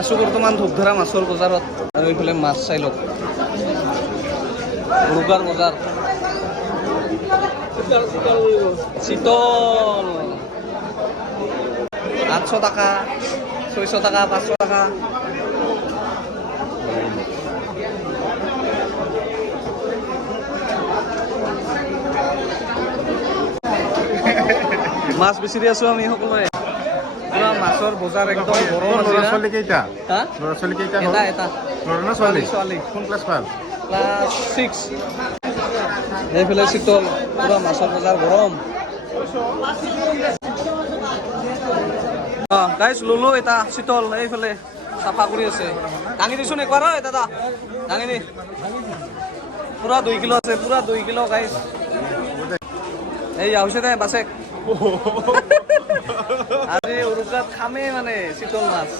আছো বৰ্তমান ধূপধাৰা মাছৰ বজাৰত আৰু এইফালে মাছ চাই লওক উৰুকাৰ বজাৰ চিতল 800 টাকা 600 টাকা 500 টাকা মাছ বিচাৰি আছো আমি সকলোৱে পুৰা মাছৰ বজাৰ একদম গৰম ল'ৰা ছোৱালী কেইটা হা ল'ৰা ছোৱালী কেইটা এটা এটা ল'ৰা না ছোৱালী ছোৱালী কোন ক্লাছ পাল ক্লাছ 6 এইফালে চিতল পুৰা মাছৰ বজাৰ গৰম গাইছ ললো এটা চিতল এইফালে চাফা কৰি আছে দাঙি দিছোন একবাৰ দাদা দাঙি দি পুৰা 2 কিলো আছে পুৰা 2 কিলো গাইছ এই আহিছে দে বাছেক আজি উৰুকাত খামে মানে চিতল মাছ